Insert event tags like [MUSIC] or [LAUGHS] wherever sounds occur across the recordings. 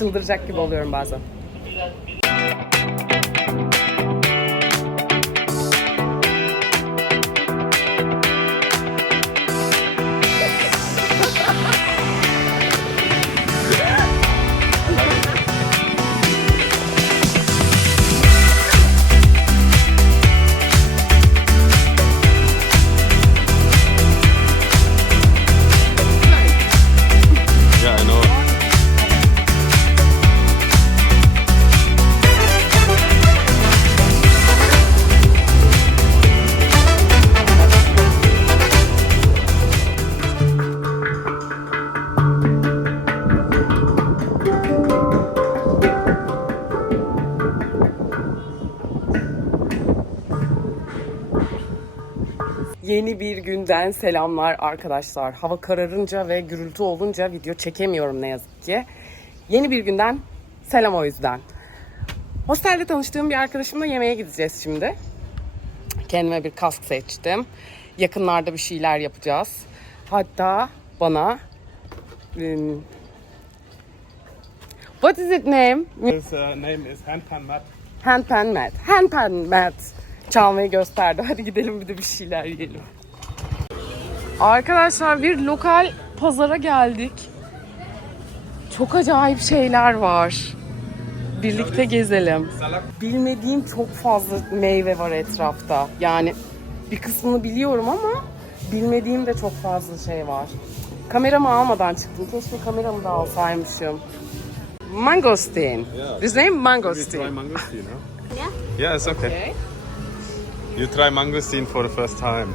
çıldıracak gibi oluyorum bazen. Yeni bir günden selamlar arkadaşlar. Hava kararınca ve gürültü olunca video çekemiyorum ne yazık ki. Yeni bir günden selam o yüzden. Hostelde tanıştığım bir arkadaşımla yemeğe gideceğiz şimdi. Kendime bir kask seçtim. Yakınlarda bir şeyler yapacağız. Hatta bana ım, What is it name? His uh, name is Hanpan Mat. Handpan Mat. Handpan Mat. Çalmayı gösterdi. [LAUGHS] Hadi gidelim bir de bir şeyler yiyelim. Arkadaşlar bir lokal pazara geldik. Çok acayip şeyler var. Birlikte gezelim. Bilmediğim çok fazla meyve var etrafta. Yani bir kısmını biliyorum ama bilmediğim de çok fazla şey var. Kameramı almadan çıktım. Keşke kameramı da alsaymışım. Mangosteen. Yeah. This name try mangosteen. mangosteen, huh? Yeah. Yeah, it's okay. Okay. You try mangosteen for the first time. [LAUGHS]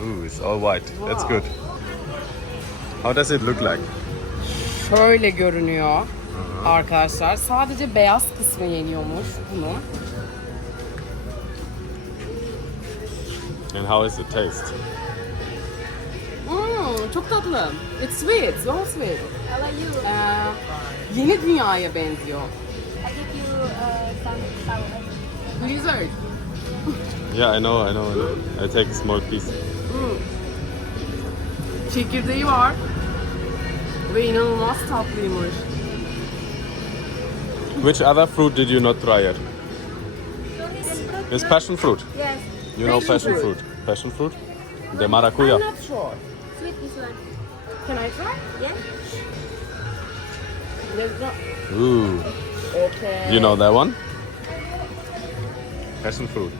Ooh, it's all white. That's good. How does it look like? Şöyle görünüyor arkadaşlar. Sadece beyaz kısmı yeniyormuş bunun. And how is the taste? Hmm, çok tatlı. It's sweet, so sweet. How about you? Ee, yeni dünyaya benziyor. I give you uh, some sour. Blizzard. Yeah, I know, I know. I, know. I take a small piece. Çekirdeği var. Ve inanılmaz tatlıymış. Which other fruit did you not try yet? It's passion fruit. Yes. You know Passion passion fruit. fruit. Passion fruit? The maracuya. I'm not sure. Sweet this one. Can I try? Yeah. There's no- Ooh. Okay. You know that one? Passion fruit.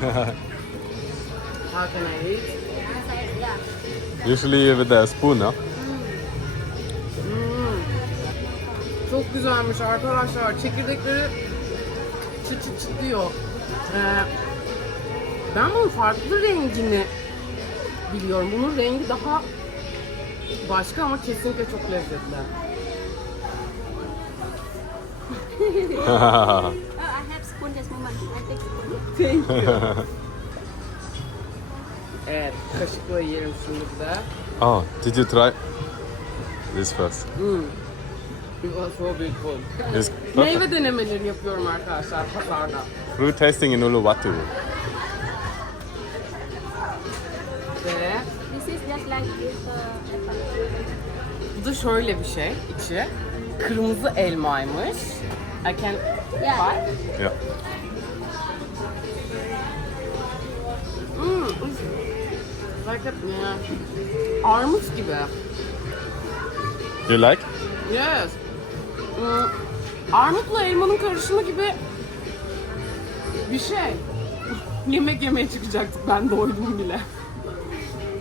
How can I eat? Usually with a spoon, huh? Çok güzelmiş arkadaşlar. Çekirdekleri çıt çıt çıtlıyor. Ee, ben bunun farklı rengini biliyorum. Bunun rengi daha başka ama kesinlikle çok lezzetli. [LAUGHS] Oh, spoon just moment. I take spoon. Evet, kaşıkla yiyelim de. oh, did you try this first? It was so beautiful. It's. [LAUGHS] Meyve denemelerini yapıyorum arkadaşlar pazarda. Fruit tasting in Uluwatu. Ve This is just like this uh, apple. bu da şöyle bir şey içi. Kırmızı elmaymış. I can Yeah. try. Yeah. Mm, it's like a, yeah, armut gibi. You like? Yes. Hmm, armutla elmanın karışımı gibi bir şey. [LAUGHS] Yemek yemeye çıkacaktık ben doydum bile.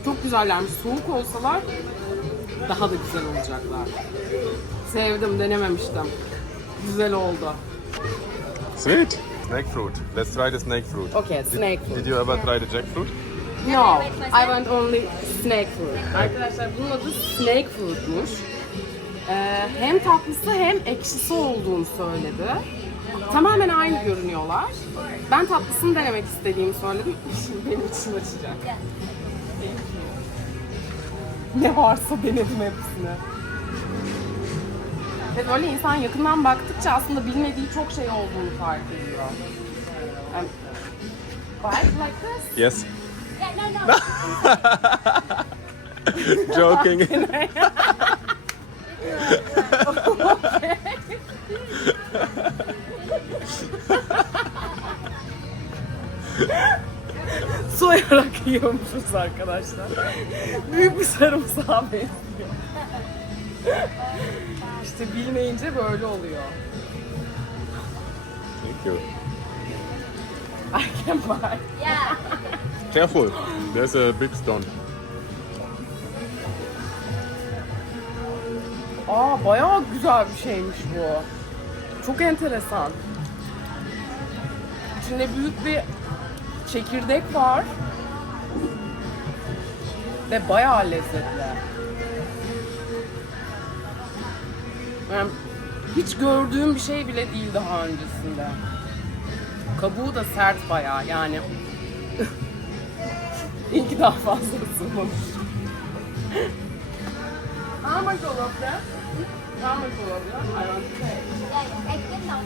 Çok güzellermiş. Soğuk olsalar daha da güzel olacaklar. Sevdim, denememiştim. Güzel oldu. Sweet. Snake fruit. Let's try the snake fruit. Okay, snake fruit. Did you ever try the jackfruit? No, I want only snake fruit. Arkadaşlar bunun adı snake fruitmuş. Ee, hem tatlısı hem ekşisi olduğunu söyledi. Tamamen aynı görünüyorlar. Ben tatlısını denemek istediğimi söyledim. [LAUGHS] Benim için açacak. Ne varsa denedim hepsini. Ve böyle insan yakından baktıkça aslında bilmediği çok şey olduğunu fark ediyor. Yani, like this? Yes. Yeah, no, no. [LAUGHS] Joking. [LAUGHS] okay. Soyarak yiyormuşuz arkadaşlar. Büyük bir sarımsağa benziyor işte bilmeyince böyle oluyor. Thank you. I can buy. Yeah. Careful. There's a big stone. Aa bayağı güzel bir şeymiş bu. Çok enteresan. İçinde büyük bir çekirdek var. Ve bayağı lezzetli. Yani hiç gördüğüm bir şey bile değil daha öncesinde. Kabuğu da sert bayağı yani. [LAUGHS] İyi ki daha fazla ısınmamış. How much all of that? How much all of that? I. Egg in now.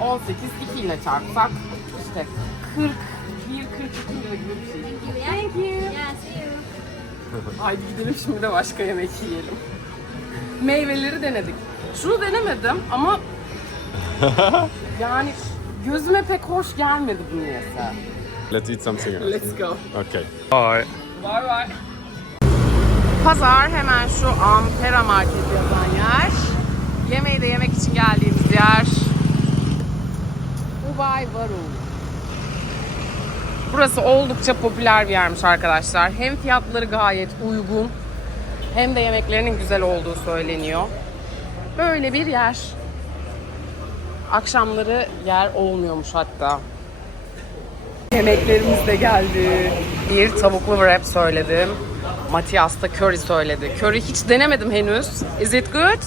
18 2 ile çarpsak işte 40 1 42 lira gibi bir şey. Thank you, yeah? Thank you. Yeah, see you. [LAUGHS] Haydi gidelim şimdi de başka yemek yiyelim. Meyveleri denedik. Şunu denemedim ama [LAUGHS] yani gözüme pek hoş gelmedi bu niyeyse. Let's eat something else. Let's go. Okay. Bye. Bye bye. Pazar hemen şu Ampera Market yazan yer. Yemeği de yemek için geldiğimiz yer. Ubay Varu. Burası oldukça popüler bir yermiş arkadaşlar. Hem fiyatları gayet uygun hem de yemeklerinin güzel olduğu söyleniyor. Böyle bir yer. Akşamları yer olmuyormuş hatta. Yemeklerimiz de geldi. Bir tavuklu wrap söyledim. Matias da curry söyledi. Curry hiç denemedim henüz. Is it good?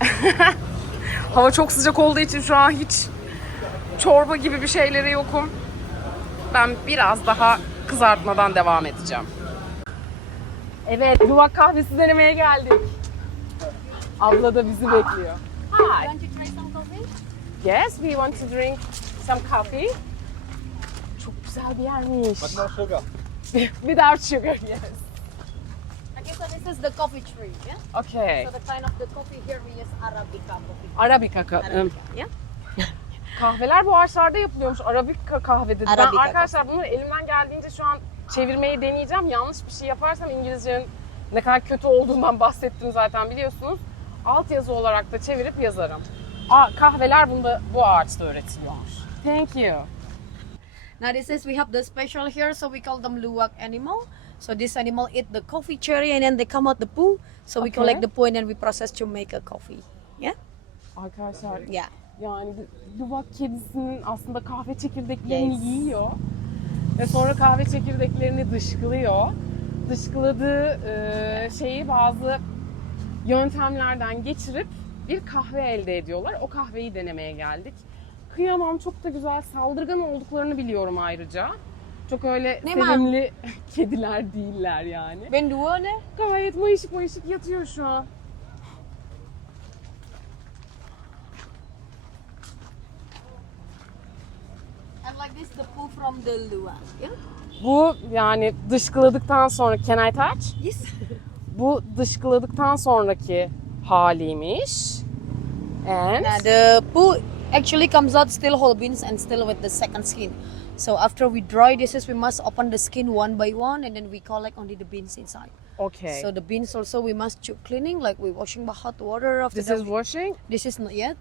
[LAUGHS] Hava çok sıcak olduğu için şu an hiç çorba gibi bir şeylere yokum. Ben biraz daha kızartmadan devam edeceğim. Evet, yuvak kahvesi denemeye geldik. Abla da bizi bekliyor. Hi. Yes, we want to drink some coffee. Çok güzel bir yermiş. No sugar. [LAUGHS] Without sugar, yes. Okay, so this is the coffee tree, yeah? Okay. So the kind of the coffee here use Arabica coffee. Arabica Arabica, yeah? [LAUGHS] kahveler bu ağaçlarda yapılıyormuş. Arabica kahve dedi. Arabica ben arkadaşlar bunu elimden geldiğince şu an çevirmeyi deneyeceğim. Yanlış bir şey yaparsam İngilizcenin ne kadar kötü olduğundan [LAUGHS] bahsettim zaten biliyorsunuz. Alt yazı olarak da çevirip yazarım. Aa, kahveler bunda bu ağaçta üretiliyormuş. Thank you. Now this is we have the special here, so we call them luwak animal. So this animal eat the coffee cherry and then they come out the poo. So we Okay. collect the poo and then we process to make a coffee. Yeah? Arkadaşlar Yeah. Yani yuvak kedisinin aslında kahve çekirdeklerini Yes. yiyor. Ve sonra kahve çekirdeklerini dışkılıyor. Dışkıladığı e, şeyi bazı yöntemlerden geçirip bir kahve elde ediyorlar. O kahveyi denemeye geldik. Kıyamam çok da güzel saldırgan olduklarını biliyorum ayrıca. Çok öyle Ne sevimli [LAUGHS] kediler değiller yani. Ben dua ne? Gayet mayışık mayışık yatıyor şu an. Like this the poo from the luwak. Yeah? Bu yani dışkıladıktan sonra can I touch? Yes. [LAUGHS] Bu dışkıladıktan sonraki haliymiş. And Now the poo actually comes out still whole beans and still with the second skin. So after we dry this is we must open the skin one by one and then we collect only the beans inside. okay. So the beans also we must do cleaning like we washing by hot water after This that is we- washing. This is not yet.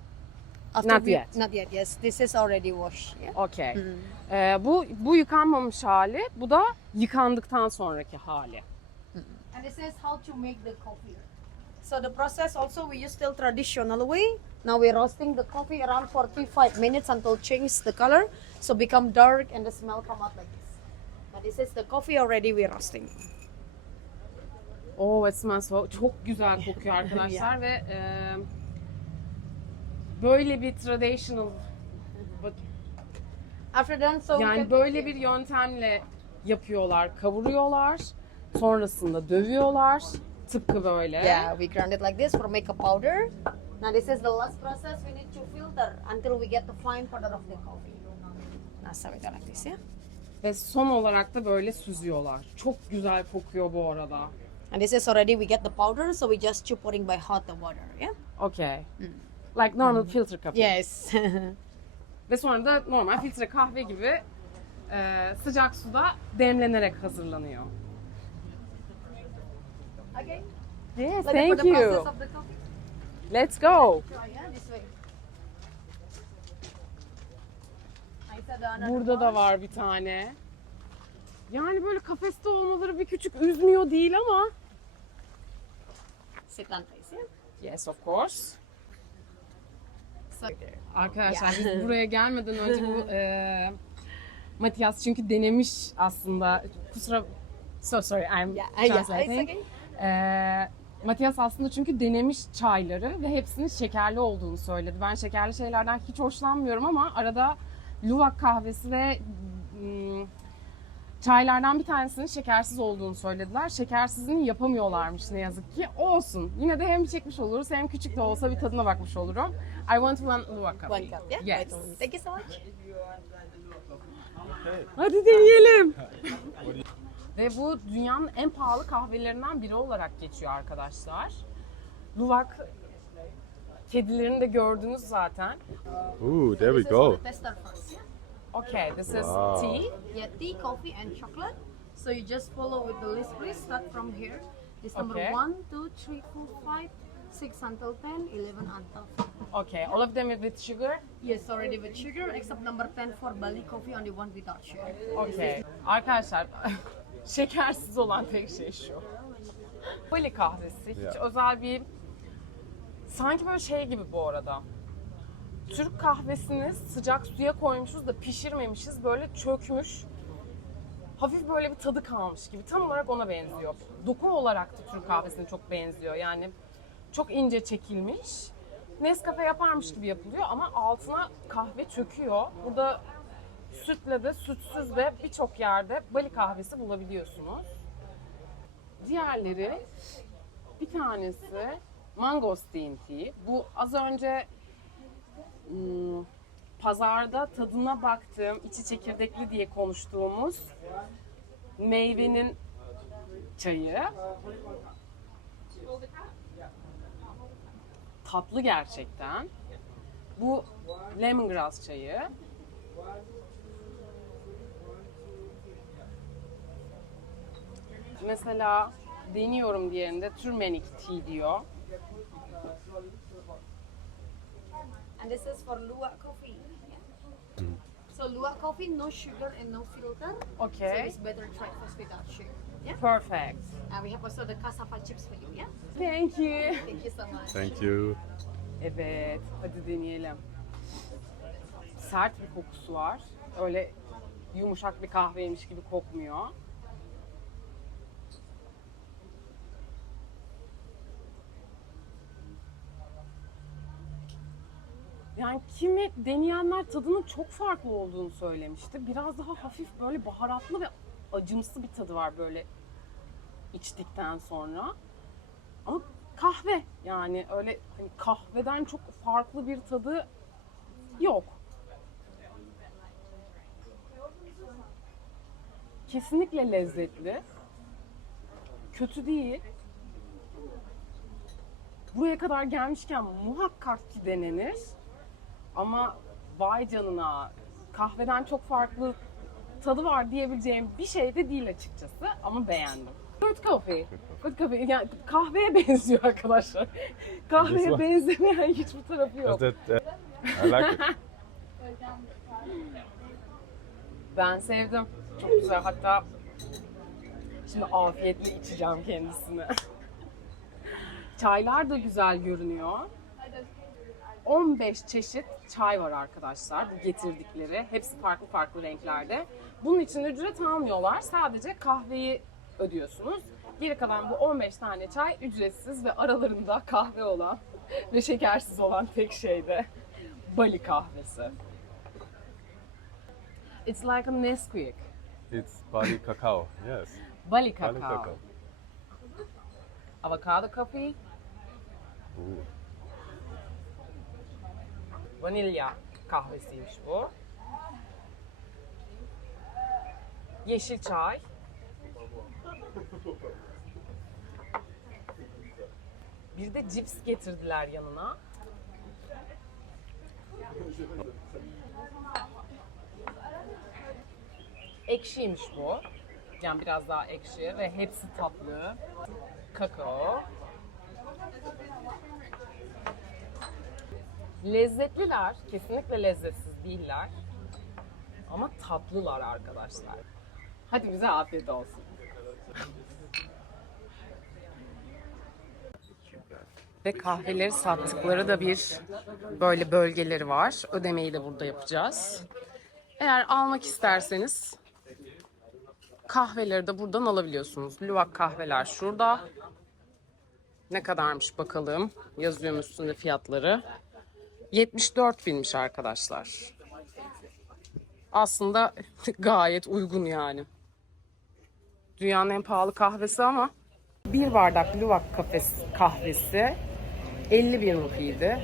After Not we- yet. Not yet. Yes, this is already washed. Yeah. Okay. Ee, bu bu yıkanmamış hali. Bu da yıkandıktan sonraki hali. And this is how to make the coffee. So the process also we use still traditional way. Now we're roasting the coffee around 45 minutes until change the color, so become dark and the smell come out like this. Now this is the coffee already we're roasting. Oh, it smells so. Çok güzel kokuyor [LAUGHS] arkadaşlar ve e, böyle bir traditional After that, so we yani böyle bir yöntemle yapıyorlar, kavuruyorlar. Sonrasında dövüyorlar. Tıpkı böyle. Yeah, we grind it like this for make a powder. Now this is the last process we need to filter until we get the fine powder of the coffee. So we go like this, yeah. Ve son olarak da böyle süzüyorlar. Çok güzel kokuyor bu arada. And this is already we get the powder, so we just keep putting by hot the water, yeah. Okay. Like normal filter coffee. Yes. [LAUGHS] Ve sonra da normal filtre kahve gibi e, sıcak suda demlenerek hazırlanıyor. okay. Yes, Like thank you. Let's go. Burada da var bir tane. Yani böyle kafeste olmaları bir küçük üzmüyor değil ama. Sit. Yes, of course. Arkadaşlar biz buraya gelmeden önce bu [LAUGHS] e, Matias çünkü denemiş aslında. Kusura so sorry I'm yeah, yeah, translating. E, Matias aslında çünkü denemiş çayları ve hepsinin şekerli olduğunu söyledi. Ben şekerli şeylerden hiç hoşlanmıyorum ama arada Luwak kahvesi ve mm, çaylardan bir tanesinin şekersiz olduğunu söylediler. Şekersizini yapamıyorlarmış ne yazık ki. Olsun. Yine de hem çekmiş oluruz hem küçük de olsa bir tadına bakmış olurum. I want one Luwak coffee. One cup, yeah? Yes. Thank you so much. Hadi deneyelim. Ve bu dünyanın en pahalı kahvelerinden biri olarak geçiyor arkadaşlar. Luwak kedilerini de gördünüz zaten. Ooh, there we go. Okay, this is Wow. tea. Yeah, tea, coffee, and chocolate. So you just follow with the list, please. Start from here. This number Okay. one, two, three, four, five, six until ten, eleven until. Okay, all of them with sugar. Yes, already with sugar, except number ten for Bali coffee, only one without sugar. Okay. Arkadaşlar [LAUGHS] şekersiz olan tek şey şu. Bali kahvesi. Hiç Ya. özel bir sanki böyle şey gibi bu arada. Türk kahvesini sıcak suya koymuşuz da pişirmemişiz. Böyle çökmüş. Hafif böyle bir tadı kalmış gibi. Tam olarak ona benziyor. Doku olarak da Türk kahvesine çok benziyor. Yani çok ince çekilmiş. Nescafe yaparmış gibi yapılıyor ama altına kahve çöküyor. Burada sütle de sütsüz de birçok yerde Bali kahvesi bulabiliyorsunuz. Diğerleri bir tanesi mangosteen tea. Bu az önce hmm, pazarda tadına baktığım içi çekirdekli diye konuştuğumuz meyvenin çayı. Tatlı gerçekten. Bu lemongrass çayı. Mesela deniyorum diğerinde turmeric tea diyor. And this is for Luwak coffee. Yeah. So Luwak coffee, no sugar and no filter. So Okay. it's better try first without sugar. Yeah. Perfect. And we have also the cassava chips for you. Yeah. Thank you. Thank you so much. Thank you. Evet, hadi deneyelim. Sert bir kokusu var. Öyle yumuşak bir kahveymiş gibi kokmuyor. Yani kimi deneyenler tadının çok farklı olduğunu söylemişti. Biraz daha hafif böyle baharatlı ve acımsı bir tadı var böyle içtikten sonra. Ama kahve yani öyle hani kahveden çok farklı bir tadı yok. Kesinlikle lezzetli. Kötü değil. Buraya kadar gelmişken muhakkak ki denenir. Ama vay canına kahveden çok farklı tadı var diyebileceğim bir şey de değil açıkçası ama beğendim. Good coffee. Good coffee. Yani kahveye [LAUGHS] benziyor arkadaşlar. Kahveye benzemeyen hiçbir tarafı yok. That, uh, I like it. [LAUGHS] Ben sevdim. Çok güzel. Hatta şimdi afiyetle içeceğim kendisini. [LAUGHS] Çaylar da güzel görünüyor. 15 çeşit çay var arkadaşlar bu getirdikleri. Hepsi farklı farklı renklerde. Bunun için ücret almıyorlar. Sadece kahveyi ödüyorsunuz. Geri kalan bu 15 tane çay ücretsiz ve aralarında kahve olan [LAUGHS] ve şekersiz olan tek şey de Bali kahvesi. It's like a Nesquik. It's Bali cacao. Yes. Bali Bali kakao. cacao. Avocado coffee. Ooh. Vanilya kahvesiymiş bu. Yeşil çay. Bir de cips getirdiler yanına. Ekşiymiş bu. Yani biraz daha ekşi ve hepsi tatlı. Kakao. Lezzetliler. Kesinlikle lezzetsiz değiller. Ama tatlılar arkadaşlar. Hadi bize afiyet olsun. Ve kahveleri sattıkları da bir böyle bölgeleri var. Ödemeyi de burada yapacağız. Eğer almak isterseniz kahveleri de buradan alabiliyorsunuz. Luwak kahveler şurada. Ne kadarmış bakalım. Yazıyorum üstünde fiyatları. 74 binmiş arkadaşlar. Aslında [LAUGHS] gayet uygun yani. Dünyanın en pahalı kahvesi ama bir bardak Luwak kafesi, kahvesi 50 bin rupiydi.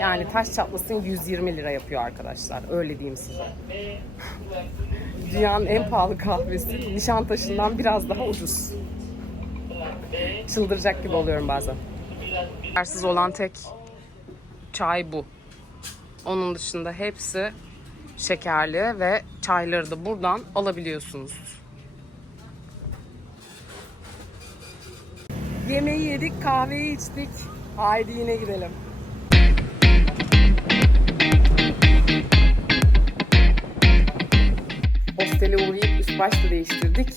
Yani taş çatlasın 120 lira yapıyor arkadaşlar. Öyle diyeyim size. [LAUGHS] Dünyanın en pahalı kahvesi Nişantaşı'ndan biraz daha ucuz. Çıldıracak gibi oluyorum bazen. Şekersiz olan tek çay bu. Onun dışında hepsi şekerli ve çayları da buradan alabiliyorsunuz. Yemeği yedik, kahveyi içtik. Haydi yine gidelim. Hostele uğrayıp üst baş da değiştirdik.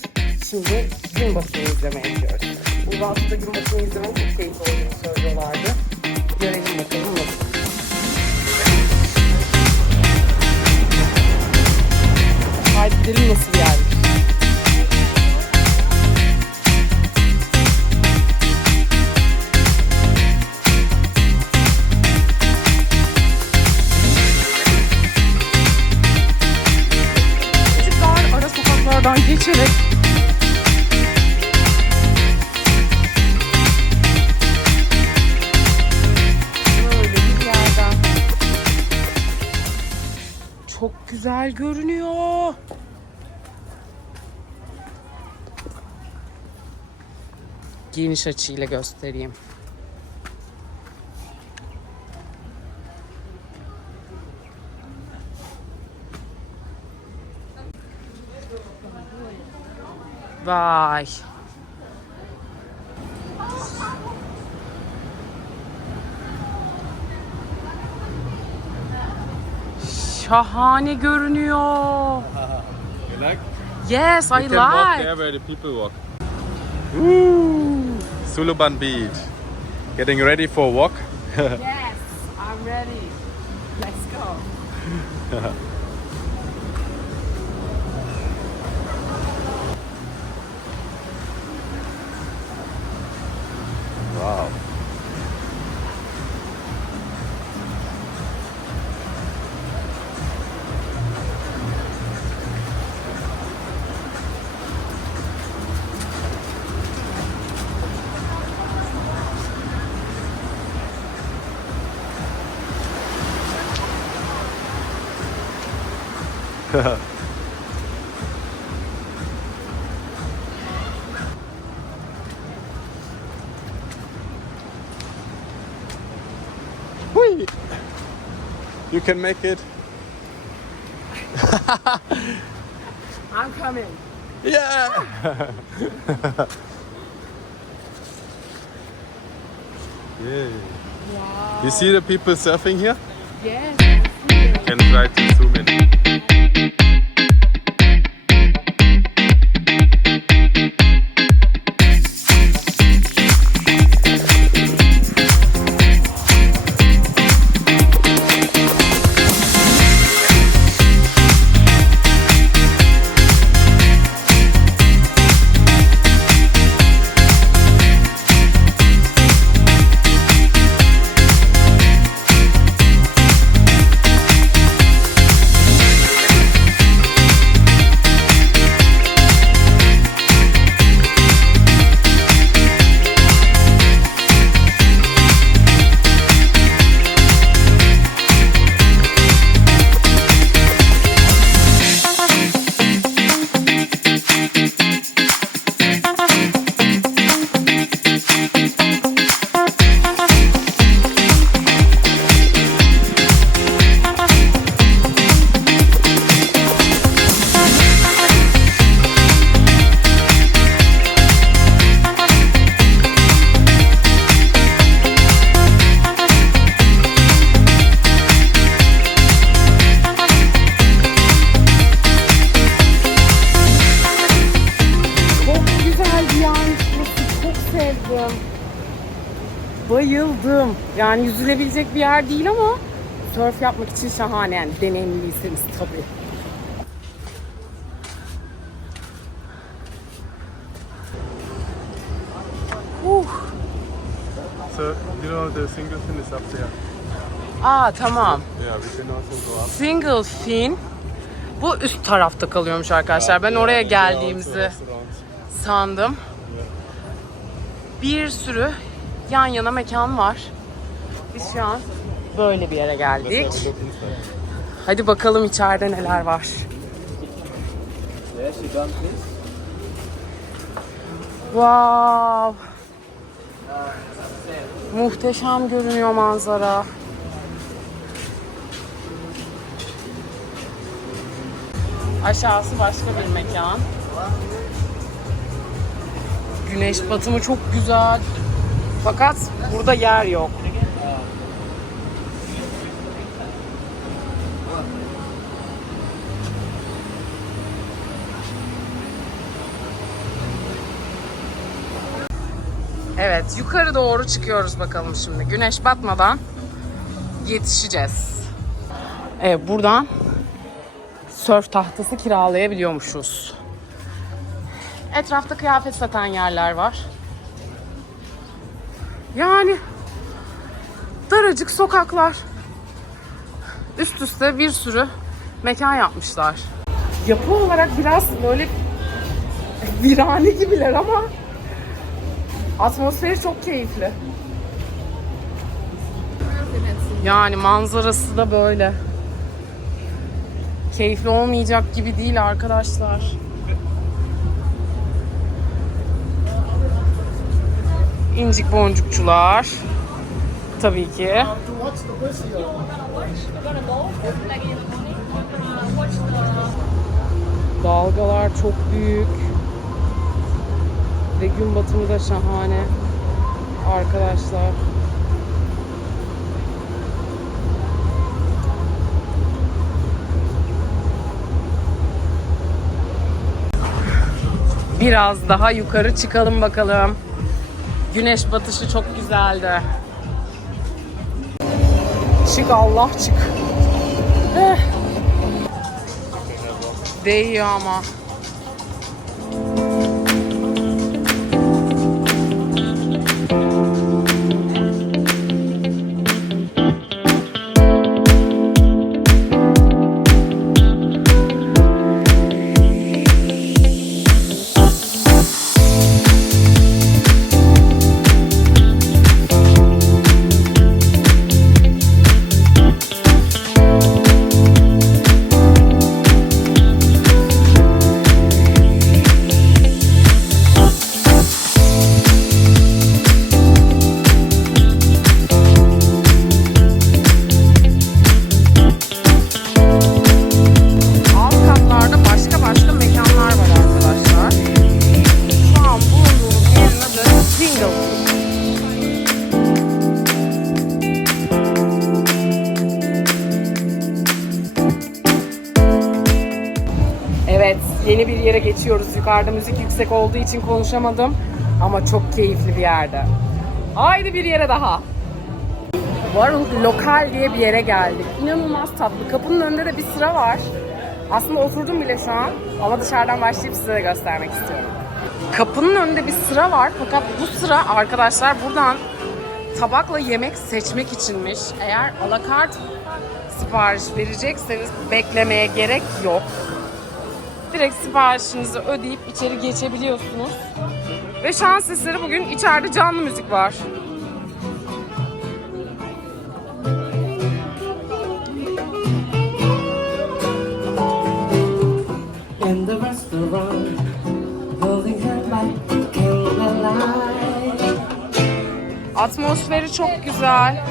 Şimdi gün batımı izlemeye gidiyoruz. Uzantıda gün batımı izlemenin çok keyifli olduğunu söylüyorlardı. Görelim bakalım nasıl. Gidelim nasıl. Küçük dar ara sokaklardan geçerek güzel görünüyor. Geniş açıyla göstereyim. Vay. Şahane görünüyor. You like? Yes, I You can walk like. there where the people walk. Woo! Suluban Beach. Getting ready for a walk? [LAUGHS] Yes, I'm ready. Let's go. Wow. Can make it. [LAUGHS] I'm coming. Yeah! [LAUGHS] yeah. You see the people surfing here? Yes. Can try to zoom in. Yüzülebilecek bir yer değil ama surf yapmak için şahane yani deneyimliyseniz tabii. Uh. So, you know, the single fin is up there. Aa tamam. Yeah, we can also go up. Single fin. Bu üst tarafta kalıyormuş arkadaşlar. Ben oraya geldiğimizi sandım. Bir sürü yan yana mekan var. Biz şu an böyle bir yere geldik. Hadi bakalım içeride neler var. Wow. Muhteşem görünüyor manzara. Aşağısı başka bir mekan. Güneş batımı çok güzel. Fakat burada yer yok. Evet, yukarı doğru çıkıyoruz bakalım şimdi. Güneş batmadan yetişeceğiz. Evet, buradan sörf tahtası kiralayabiliyormuşuz. Etrafta kıyafet satan yerler var. Yani daracık sokaklar. Üst üste bir sürü mekan yapmışlar. Yapı olarak biraz böyle virane gibiler ama Atmosferi çok keyifli. Yani manzarası da böyle. Keyifli olmayacak gibi değil arkadaşlar. İncik boncukçular. Tabii ki. Dalgalar çok büyük. Ve gün batımı da şahane. Arkadaşlar. Biraz daha yukarı çıkalım bakalım. Güneş batışı çok güzeldi. Çık Allah çık. Eh. Değiyor ama. Bir yere geçiyoruz. Yukarıda müzik yüksek olduğu için konuşamadım. Ama çok keyifli bir yerde. Haydi bir yere daha. Varul Lokal diye bir yere geldik. İnanılmaz tatlı. Kapının önünde de bir sıra var. Aslında oturdum bile şu an ama dışarıdan başlayıp size de göstermek istiyorum. Kapının önünde bir sıra var fakat bu sıra arkadaşlar buradan tabakla yemek seçmek içinmiş. Eğer alakart sipariş verecekseniz beklemeye gerek yok. Direkt siparişinizi ödeyip içeri geçebiliyorsunuz. Ve şans eseri bugün içeride canlı müzik var. in the restaurant, holding her like candlelight. Atmosferi çok güzel.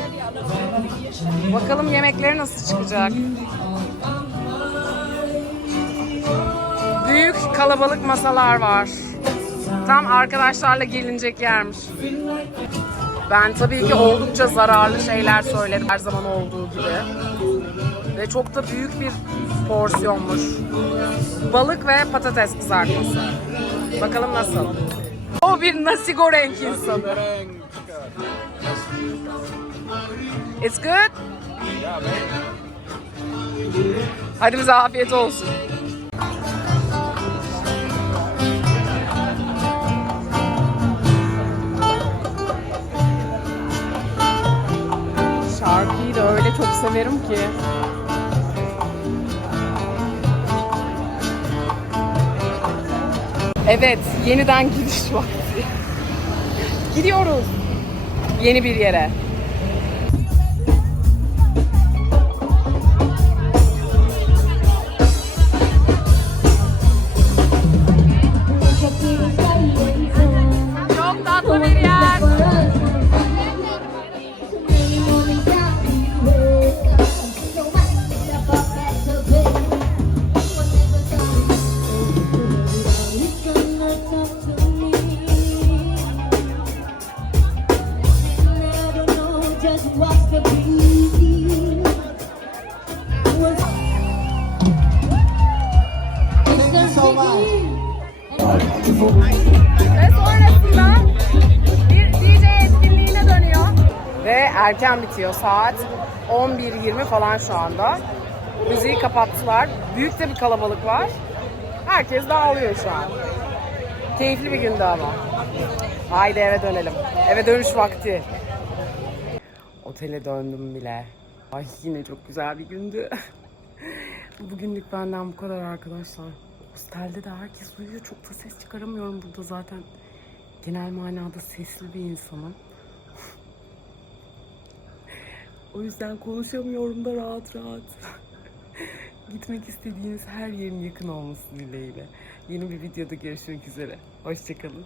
Bakalım yemekleri nasıl çıkacak. Büyük kalabalık masalar var. Tam arkadaşlarla gelinecek yermiş. Ben tabii ki oldukça zararlı şeyler söyledim her zaman olduğu gibi. Ve çok da büyük bir porsiyonmuş. Balık ve patates kızartması. Bakalım nasıl. O bir nasi goreng insanı. It's good. Hadi bize afiyet olsun. Şarkıyı da öyle çok severim ki. Evet, yeniden gidiş vakti. Gidiyoruz. Yeni bir yere. Ve sonrasında bir DJ etkinliğine dönüyor. Ve erken bitiyor. Saat 11.20 falan şu anda. Müziği kapattılar. Büyük de bir kalabalık var. Herkes dağılıyor şu an. Keyifli bir gündü ama. Haydi eve dönelim. Eve dönüş vakti. Otele döndüm bile. Ay yine çok güzel bir gündü. [LAUGHS] Bugünlük benden bu kadar arkadaşlar. Hostelde de herkes uyuyor. Çok da ses çıkaramıyorum burada zaten. Genel manada sesli bir insanım. [LAUGHS] o yüzden konuşamıyorum da rahat rahat. [LAUGHS] Gitmek istediğiniz her yerin yakın olması dileğiyle. Yeni bir videoda görüşmek üzere. Hoşçakalın.